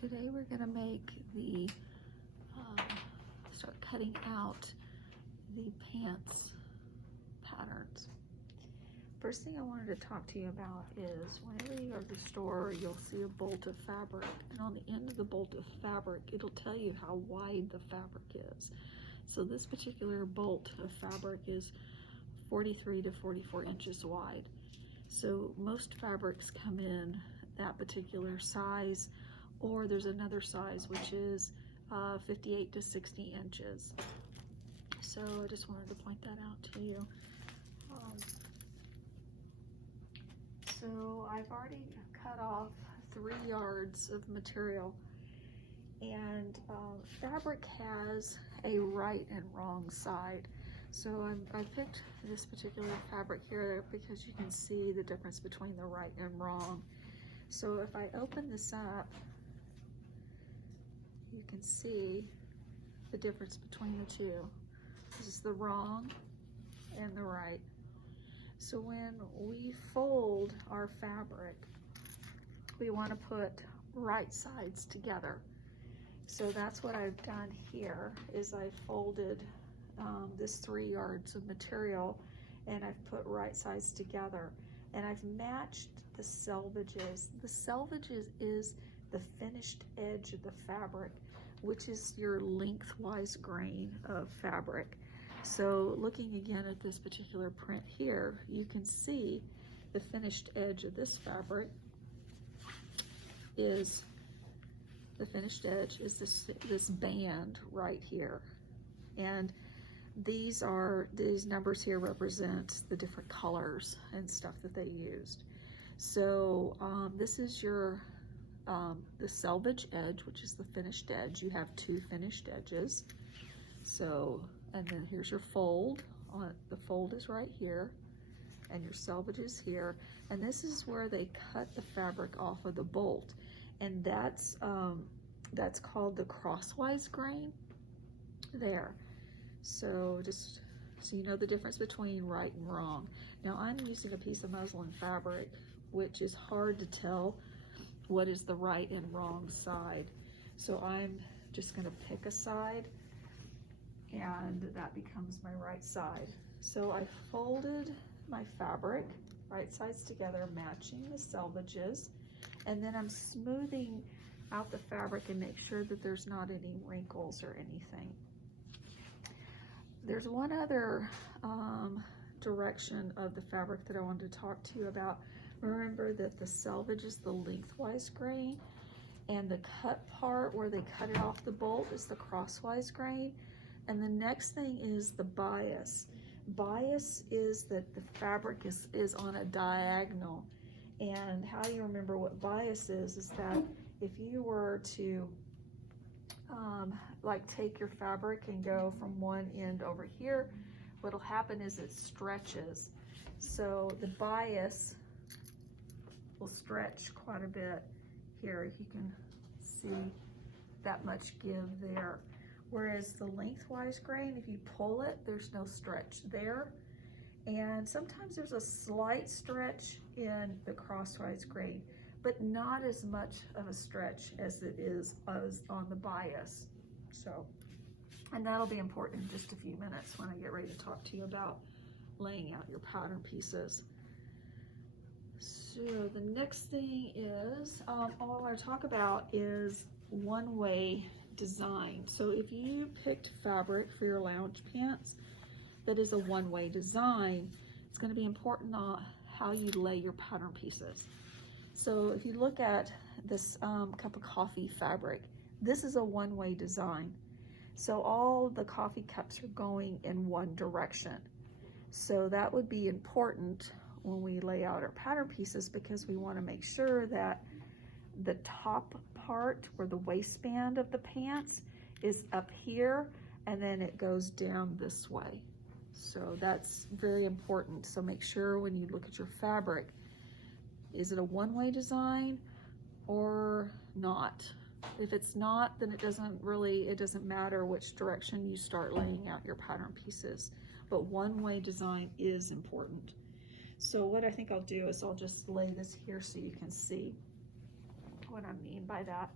Today we're going to make the, start cutting out the pants patterns. First thing I wanted to talk to you about is whenever you go to the store, you'll see a bolt of fabric, and on the end of the bolt of fabric, it'll tell you how wide the fabric is. So this particular bolt of fabric is 43 to 44 inches wide. So most fabrics come in that particular size, or there's another size which is 58 to 60 inches. So I just wanted to point that out to you. So I've already cut off 3 yards of material, and fabric has a right and wrong side. So I picked this particular fabric here because you can see the difference between the right and wrong. So if I open this up, you can see the difference between the two. This is the wrong and the right. So when we fold our fabric, we want to put right sides together. So that's what I've done here, is I folded this 3 yards of material, and I've put right sides together, and I've matched the selvages. The selvages is the finished edge of the fabric, which is your lengthwise grain of fabric. So looking again at this particular print here, you can see the finished edge of this fabric is, the finished edge is this band right here. And these numbers here represent the different colors and stuff that they used. So this is your the selvage edge, which is the finished edge. You have 2 finished edges. So, and then here's your fold. The fold is right here, and your selvage is here. And this is where they cut the fabric off of the bolt, and that's called the crosswise grain there. So just so you know the difference between right and wrong. Now I'm using a piece of muslin fabric, which is hard to tell what is the right and wrong side. So I'm just going to pick a side, and that becomes my right side. So I folded my fabric, right sides together, matching the selvages, and then I'm smoothing out the fabric and make sure that there's not any wrinkles or anything. There's one other direction of the fabric that I wanted to talk to you about. Remember that the selvage is the lengthwise grain, and the cut part where they cut it off the bolt is the crosswise grain. And the next thing is the bias. Bias is that the fabric is on a diagonal. And how you remember what bias is that if you were to like take your fabric and go from one end over here, what'll happen is it stretches. So the bias will stretch quite a bit here. You can see that much give there. Whereas the lengthwise grain, if you pull it, there's no stretch there. And sometimes there's a slight stretch in the crosswise grain, but not as much of a stretch as it is on the bias. So, and that'll be important in just a few minutes when I get ready to talk to you about laying out your pattern pieces. So the next thing is, all I want to talk about is one-way design. So if you picked fabric for your lounge pants that is a one-way design, it's going to be important on how you lay your pattern pieces. So if you look at this cup of coffee fabric, this is a one-way design. So all the coffee cups are going in one direction. So that would be important when we lay out our pattern pieces, because we want to make sure that the top part, where the waistband of the pants is up here, and then it goes down this way. So that's very important. So make sure when you look at your fabric, is it a one-way design or not? If it's not, then it doesn't matter which direction you start laying out your pattern pieces. But one-way design is important. So what I think I'll do is I'll just lay this here so you can see what I mean by that.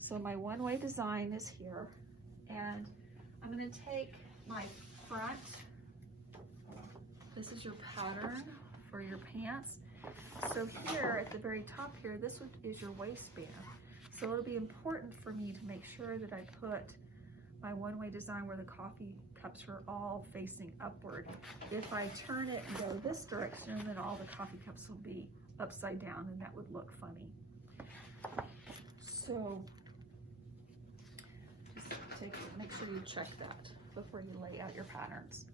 So my one-way design is here, and I'm going to take my front. This is your pattern for your pants. So here at the very top here, this is your waistband. So it'll be important for me to make sure that I put my one-way design where the coffee cups are all facing upward. If I turn it and go this direction, then all the coffee cups will be upside down, and that would look funny. So just make sure you check that before you lay out your patterns.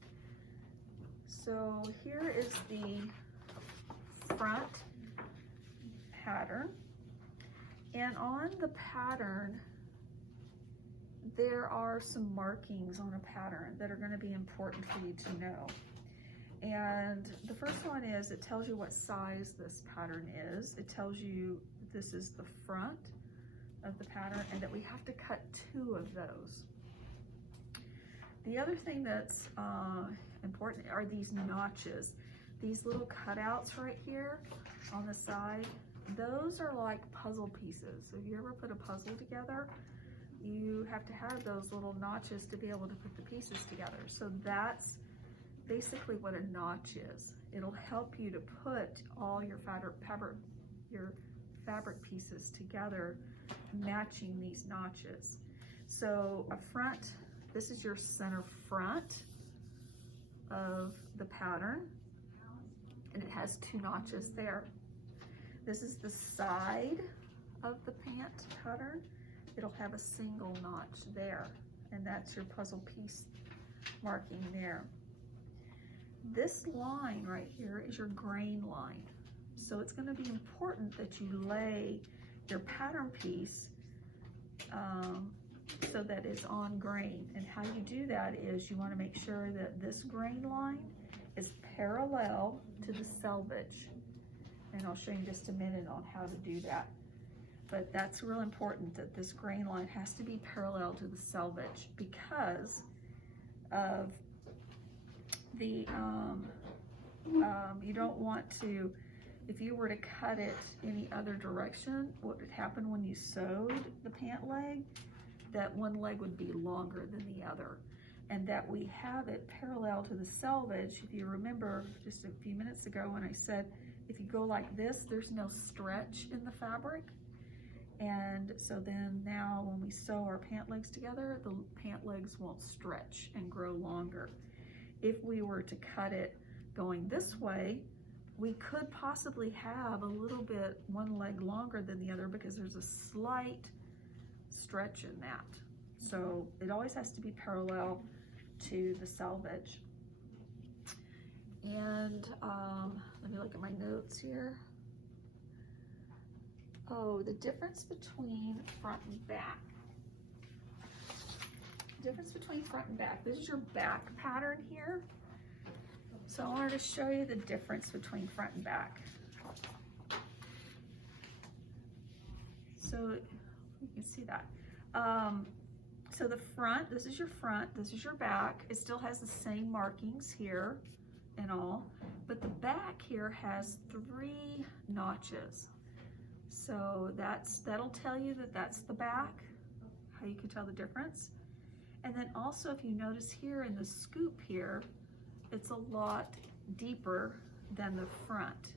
So here is the front pattern, and on the pattern there are some markings on a pattern that are going to be important for you to know. And the first one is, it tells you what size this pattern is. It tells you this is the front of the pattern and that we have to cut 2 of those. The other thing that's important are these notches. These little cutouts right here on the side, those are like puzzle pieces. So if you ever put a puzzle together, you have to have those little notches to be able to put the pieces together. So that's basically what a notch is. It'll help you to put all your fabric pieces together, matching these notches. So a front, this is your center front of the pattern, and it has 2 notches there. This is the side of the pant pattern. It'll have a single notch there, and that's your puzzle piece marking there. This line right here is your grain line. So it's going to be important that you lay your pattern piece so that it's on grain. And how you do that is you want to make sure that this grain line is parallel to the selvage. And I'll show you in just a minute on how to do that. But that's real important, that this grain line has to be parallel to the selvage, because of the, you don't want to, if you were to cut it any other direction, what would happen when you sewed the pant leg, that one leg would be longer than the other. And that we have it parallel to the selvage. If you remember just a few minutes ago when I said, if you go like this, there's no stretch in the fabric. And so then now when we sew our pant legs together, the pant legs won't stretch and grow longer. If we were to cut it going this way, we could possibly have a little bit one leg longer than the other because there's a slight stretch in that. So it always has to be parallel to the selvage. And let me look at my notes here. Oh, the difference between front and back. Difference between front and back. This is your back pattern here. So I wanted to show you the difference between front and back. So you can see that. So the front, this is your front, this is your back. It still has the same markings here and all, but the back here has 3 notches. So that'll tell you that that's the back, how you can tell the difference. And then also, if you notice here in the scoop here, it's a lot deeper than the front.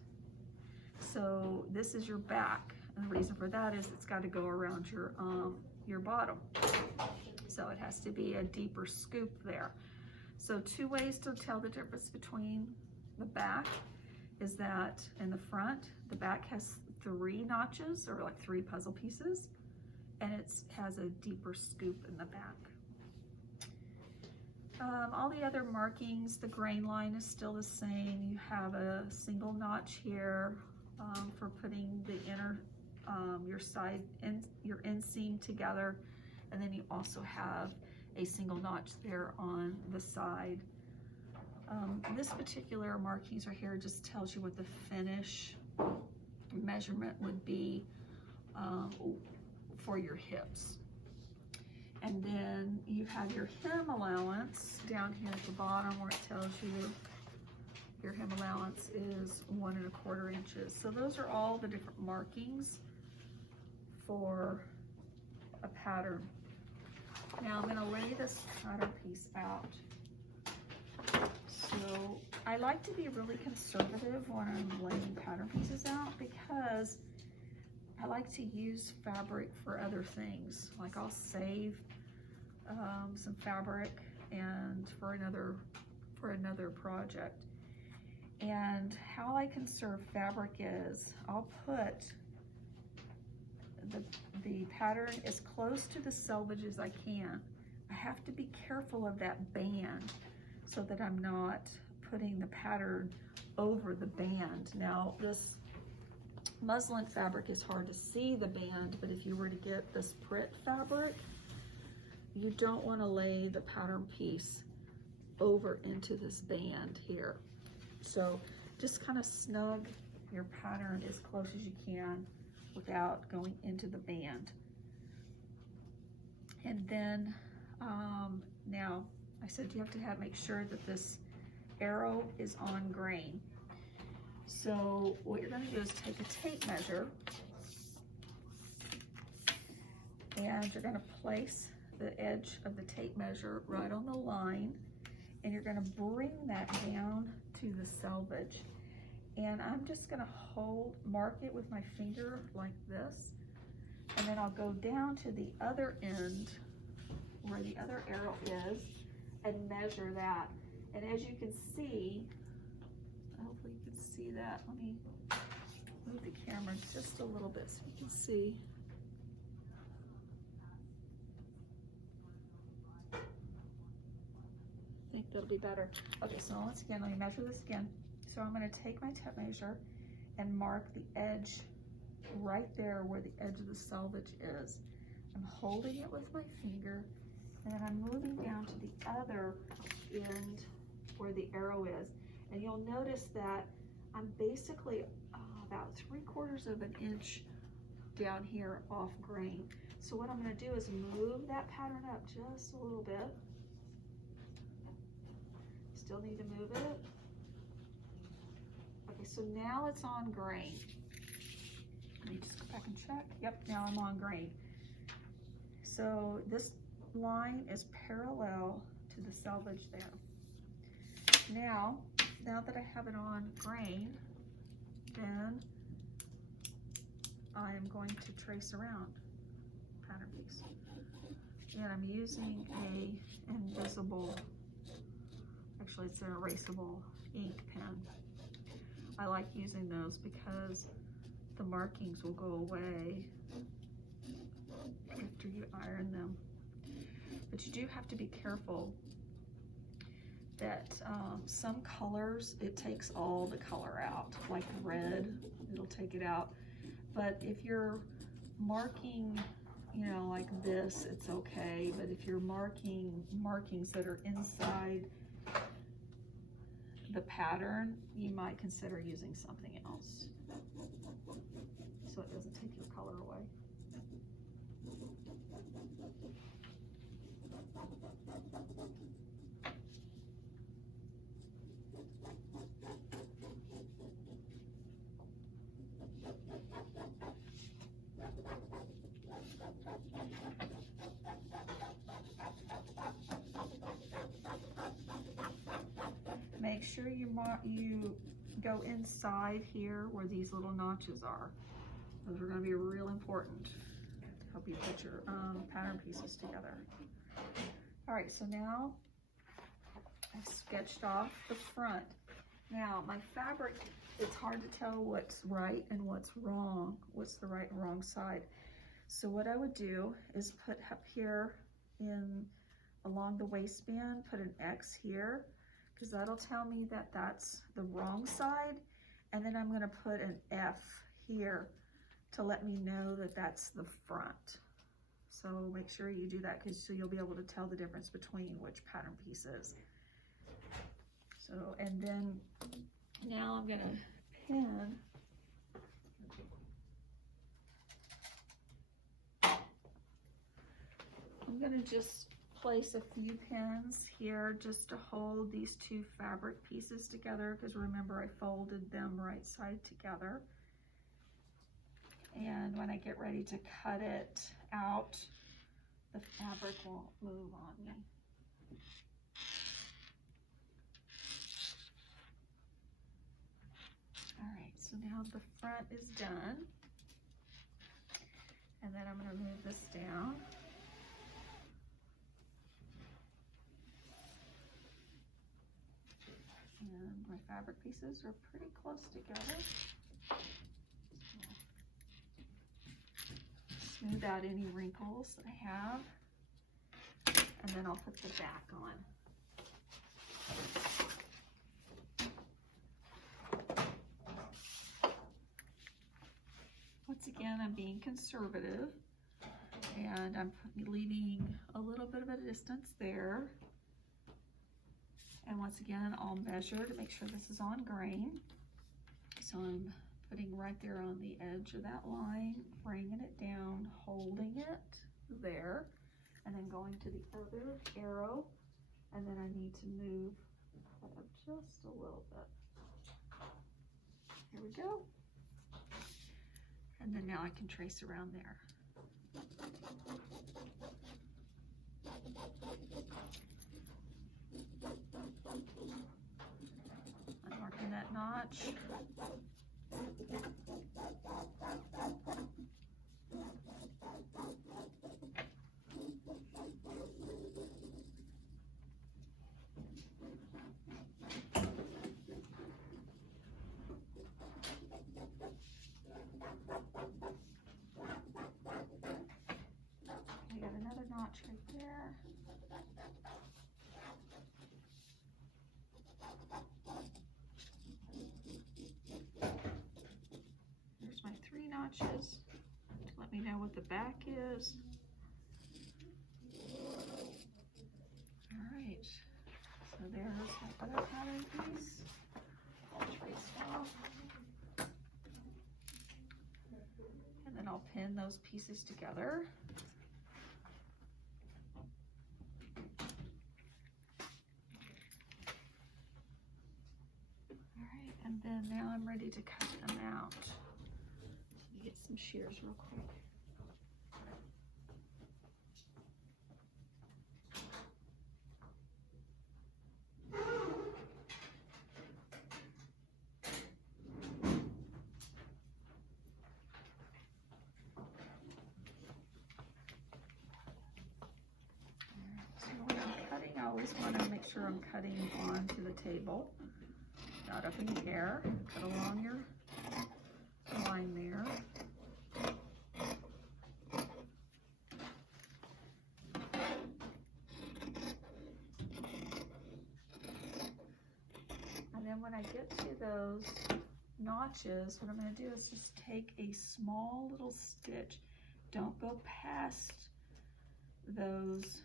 So this is your back, and the reason for that is it's got to go around your bottom. So it has to be a deeper scoop there. So 2 ways to tell the difference between the back is that in the front, the back has 3 notches, or like 3 puzzle pieces, and it has a deeper scoop in the back. All the other markings, the grain line is still the same. You have a single notch here for putting the inner, your side, your inseam together, and then you also have a single notch there on the side. This particular markings right here just tells you what the finish measurement would be for your hips. And then you have your hem allowance down here at the bottom where it tells you your hem allowance is 1 1/4 inches. So those are all the different markings for a pattern. Now I'm going to lay this pattern piece out. So I like to be really conservative when I'm laying pattern pieces out because I like to use fabric for other things. Like I'll save some fabric and for another project. And how I conserve fabric is I'll put the pattern as close to the selvage as I can. I have to be careful of that band so that I'm not putting the pattern over the band. Now this muslin fabric is hard to see the band, but if you were to get this print fabric, you don't want to lay the pattern piece over into this band here. So just kind of snug your pattern as close as you can without going into the band. And then now I said you have to make sure that this arrow is on grain. So what you're going to do is take a tape measure and you're going to place the edge of the tape measure right on the line, and you're going to bring that down to the selvage. And I'm just going to mark it with my finger like this, and then I'll go down to the other end where the other arrow is and measure that. And as you can see, hopefully you can see that. Let me move the camera just a little bit so you can see. I think that'll be better. Okay, so once again, let me measure this again. So I'm going to take my tape measure and mark the edge right there where the edge of the selvage is. I'm holding it with my finger, and then I'm moving down to the other end where the arrow is. And you'll notice that I'm basically about 3/4 of an inch down here off grain. So what I'm going to do is move that pattern up just a little bit. Still need to move it. Okay, so now it's on grain. Let me just go back and check. Yep, now I'm on grain. So this line is parallel to the selvage there. Now that I have it on grain, then I am going to trace around pattern piece. And I'm using a invisible, actually it's an erasable ink pen. I like using those because the markings will go away after you iron them. But you do have to be careful that some colors, it takes all the color out. Like red, it'll take it out. But if you're marking, you know, like this, it's okay. But if you're marking markings that are inside the pattern, you might consider using something else so it doesn't take your color away. Make sure you go inside here where these little notches are. Those are going to be real important to help you put your pattern pieces together. All right, so now I've sketched off the front. Now my fabric, it's hard to tell what's right and what's wrong, what's the right and wrong side. So what I would do is put up here along the waistband, put an X here, because that'll tell me that that's the wrong side. And then I'm going to put an F here to let me know that that's the front. So make sure you do that, so you'll be able to tell the difference between which pattern piece is. So, and then now I'm going to pin. I'm going to just place a few pins here just to hold these two fabric pieces together, because remember I folded them right side together. And when I get ready to cut it out, the fabric won't move on me. All right, so now the front is done. And then I'm going to move this down. And my fabric pieces are pretty close together. Smooth out any wrinkles that I have. And then I'll put the back on. Once again, I'm being conservative and I'm leaving a little bit of a distance there. And once again, I'll measure to make sure this is on grain. So I'm putting right there on the edge of that line, bringing it down, holding it there, and then going to the other arrow. And then I need to move that up just a little bit. Here we go. And then now I can trace around there. I'm marking that notch. We got another notch right there. Here's my 3 notches to let me know what the back is. All right, so there's my other pattern piece. I'll trace off. And then I'll pin those pieces together. All right, and then now I'm ready to cut them out. Let me get some shears real quick. I always want to make sure I'm cutting onto the table, not up in the air. Cut along your line there. And then when I get to those notches, what I'm going to do is just take a small little stitch. Don't go past those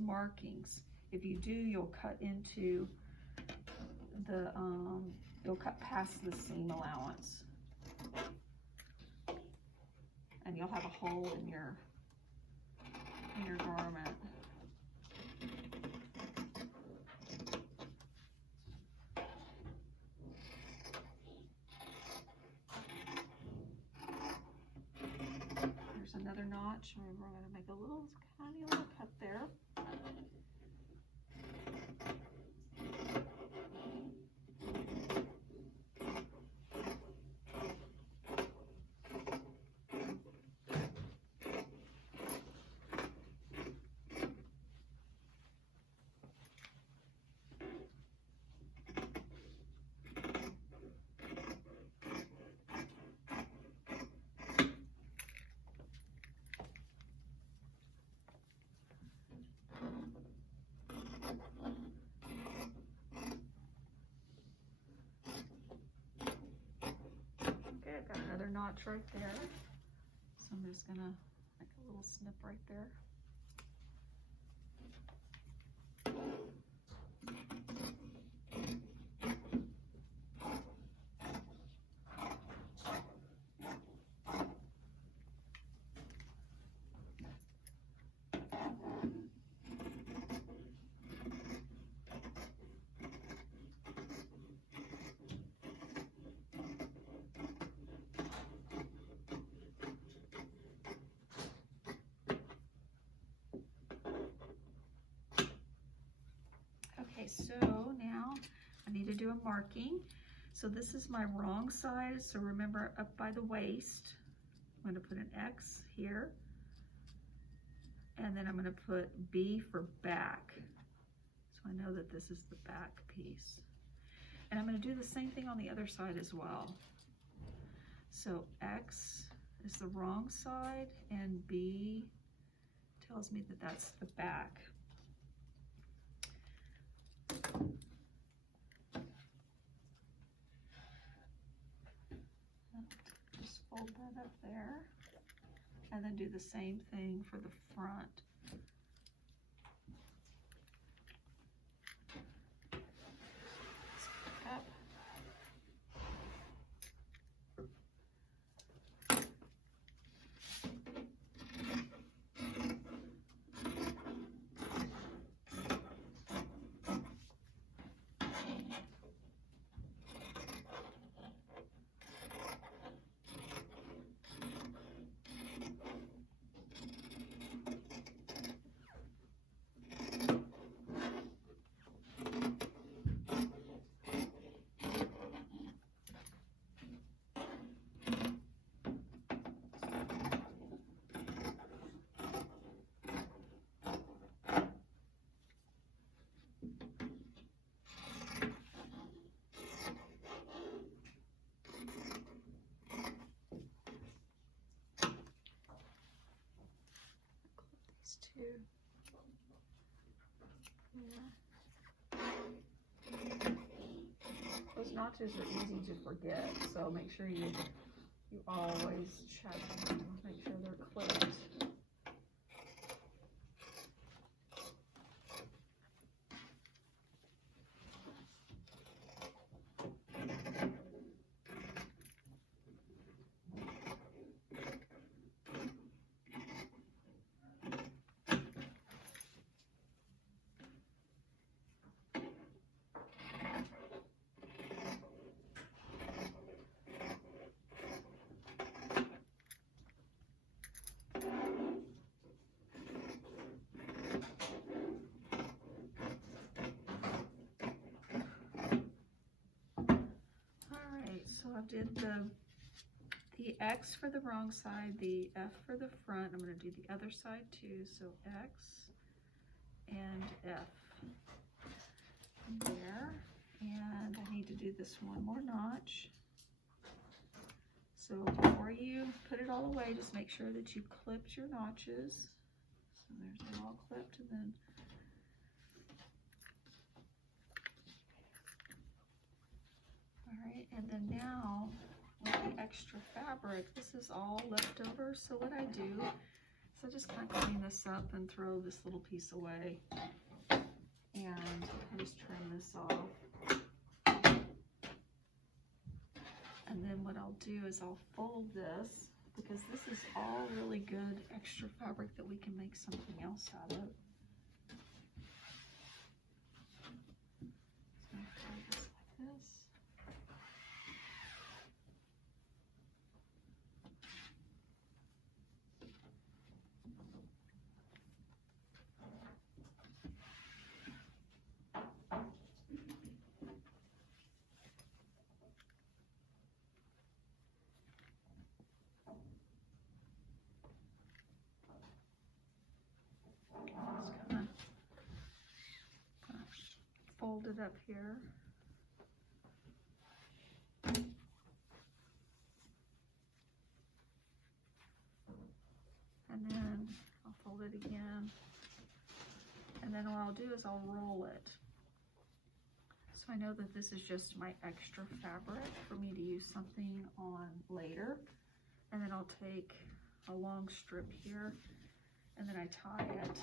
markings. If you do, you'll cut into the, you'll cut past the seam allowance. And you'll have a hole in your garment. There's another notch. We're going to make a little tiny little cut there. I've got another notch right there. So I'm just gonna make a little snip right there. so now I need to do a marking. So this is my wrong side, so remember up by the waist, I'm going to put an X here, and then I'm going to put B for back. So I know that this is the back piece. And I'm going to do the same thing on the other side as well. So X is the wrong side, and B tells me that that's the back. Just fold that up there, and then do the same thing for the front. Up. Two. Yeah. Those notches are easy to forget, so make sure you always check them, make sure they're clipped. So I did the X for the wrong side, the F for the front. I'm going to do the other side too. So X and F there. And I need to do this one more notch. So before you put it all away, just make sure that you clipped your notches. So there's it all clipped, and then alright, and then now with the extra fabric, this is all left over. So what I do is I just kind of clean this up and throw this little piece away. And I just trim this off. And then what I'll do is I'll fold this, because this is all really good extra fabric that we can make something else out of. So I fold this like this. Fold it up here. And then I'll fold it again. And then what I'll do is I'll roll it. So I know that this is just my extra fabric for me to use something on later. And then I'll take a long strip here, and then I tie it.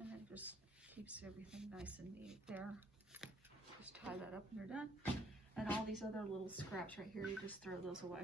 And it just keeps everything nice and neat there. Just tie that up and you're done. And all these other little scraps right here, you just throw those away.